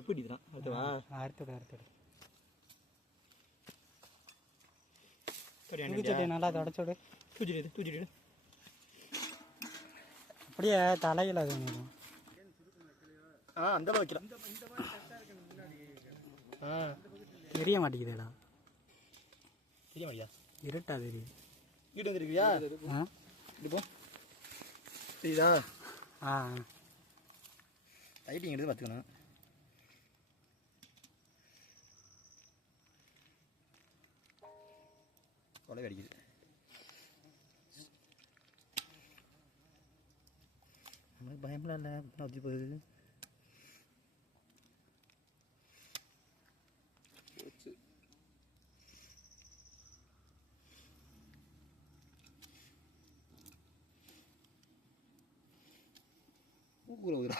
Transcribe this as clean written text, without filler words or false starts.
எப்படி இதுதான் அடுத்தவா அறுத்துடு சரியா தூக்கிச்சட்டி நல்லா தொடச்சோடு தூச்சிடு அப்படியே தலையில் அது வேணும். அந்த அளவு வைக்கலாம். தெரிய மாட்டேங்குதுடா. தெரிய மாட்டியா? இருட்டா தெரியுது. வீடு வந்துருக்கியா? இப்போ தெரியுதா? லைட்டிங் எடுத்து பார்த்துக்கணும். கொலை அடிக்குது. நம்மளுக்கு பயம்லாம் இல்லை. வச்சு போகுது ஊக்குற